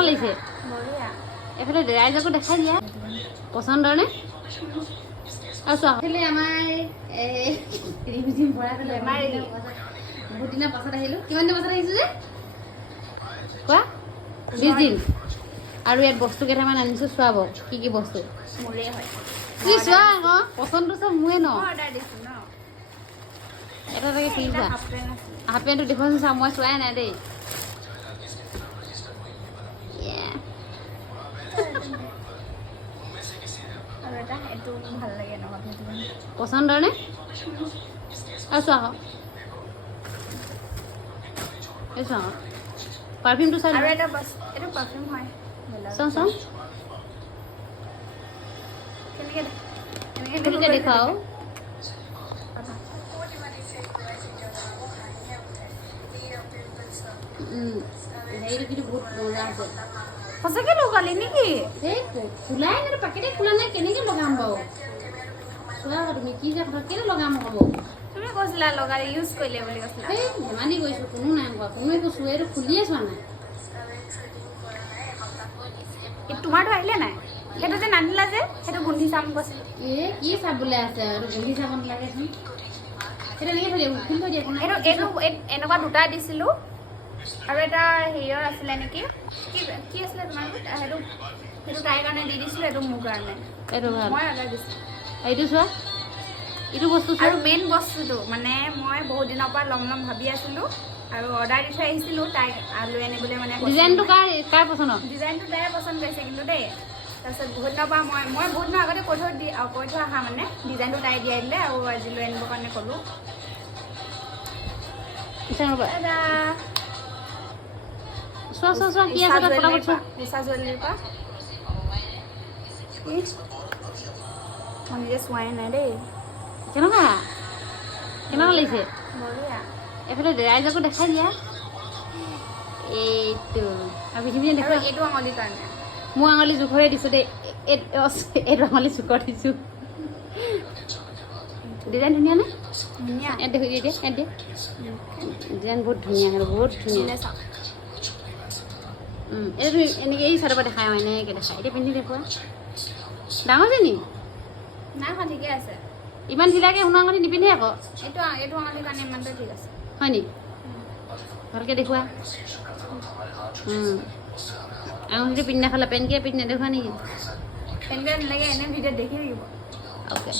কেনেকুৱা লাগিছে এইফালে ৰাইজকো দেখাই দিয়া পচন্দৰ নে আৰু চোৱা এইফালে আমাৰ ৰিমঝিম ভৰা বেমাৰ বহুত দিনৰ পাছত আহিলোঁ কিমান দিনৰ পাছত আহিছোঁ যে কোৱা 20 দিন আৰু ইয়াত বস্তু কেইটামান আনিছোঁ চোৱাব কি কি বস্তু মোৰে হয় কি চোৱা আকৌ পচন্দটো চব মোৰে ন অৰ্ডাৰ দিছোঁ ন এটা তাকে কিনিছা হাফ পেণ্টটো দেখুৱাচোন চা মই চোৱাই নাই দেই আৰু এটা এইটো ভাল লাগে নহয় পচন্দৰ নে আৰু চোৱা আকৌ এই চোৱা আকৌ পাৰফিউমটো চাই আৰু এটা বাছ এইটো পাৰফিউম হয় চাওঁ চাওঁ কেনেকৈ দেখুৱাও হেৰিটো কিন্তু বহুত মজা আছে সঁচাকৈ লগালি নেকি এই খোলাই নাই পেকেটে খোলা নাই কেনেকৈ লগাম বাৰু চোৱা আকৌ তুমি কি যে কথা কেলৈ লগাম হ'ব তুমি কৈছিলা লগালে ইউজ কৰিলে বুলি কৈছিলা এই ধেমালি কৰিছোঁ কোনো নাই কোৱা কোনো একো চুৱেটো খুলিয়ে চোৱা নাই তোমাৰতো আহিলে নাই সেইটো যে নানিলা যে সেইটো গোন্ধি চাম কৈছিলো কি চাবলৈ আছে আৰু গোন্ধি চাব নালাগেচোন সেইটো এনেকৈ থৈ দিয়া খুলি থৈ দিয়া এইটো এইটো এনেকুৱা দুটা দিছিলোঁ আৰু এটা হেৰিয়ৰ আছিলে নেকি কি আছিলে তোমাৰ সেইটো তাইৰ কাৰণে দি দিছিলোঁ এইটো মোৰ কাৰণে এইটো ভাল মই অৰ্ডাৰ দিছিলোঁ এইটো চোৱা এইটো বস্তু আৰু মেইন বস্তুটো মানে মই বহুত দিনৰ পৰা ল'ম ভাবি আছিলোঁ আৰু অৰ্ডাৰ দি থৈ আহিছিলোঁ তাইক লৈ আনিবলৈ মানে ডিজাইনটো কাৰ পচন্দ ডিজাইনটো তাইৰে পচন্দ কৰিছে কিন্তু দেই তাৰপিছত বহুত দিনৰ পৰা মই বহুত দিনৰ আগতে কৈ থৈ অহা মানে ডিজাইনটো তাই দিয়াই দিলে আৰু আজি লৈ আনিবৰ কাৰণে ক'লোঁ চোৱা কি আছে তাত পটাপট চোৱা উষা জুৱেলাৰীৰ পৰা মই নিজে চোৱাই নাই দেই কেনেকুৱা লাগিছে বঢ়িয়া এইফালে ৰাইজকো দেখাই দিয়া এইটো আৰু পৃথিৱীয়ে দেখুৱা এইটো আঙুলিৰ কাৰণে মোৰ আঙুলি জোখৰে দিছোঁ দেই এইটো আঙুলি জোখৰ দিছোঁ ডিজাইন ধুনীয়া নে ধুনীয়া ইয়াত দেখি দিয়া ইয়াত দিয়া ডিজাইন বহুত ধুনীয়া আৰু বহুত ধুনীয়া এইটো এনেকৈ এই চাইডৰ পৰা দেখাই আৰু এনেকৈ দেখাই এতিয়া পিন্ধি দেখুৱা ডাঙৰ যে নি নাই খোৱা ঠিকে আছে ইমান ঢিলাকৈ সোণৰ আঙুলি নিপিন্ধে আকৌ এইটো আঙুলিৰ কাৰণে ইমানটো ঠিক আছে হয় নি ভালকৈ দেখুৱা আঙুলিটো পিন্ধি নাখালে পেনকৈ পিন্ধি নেদেখুৱা নেকি পেনকৈ নালাগে এনে ভিডিঅ'ত দেখি থাকিব অ'কে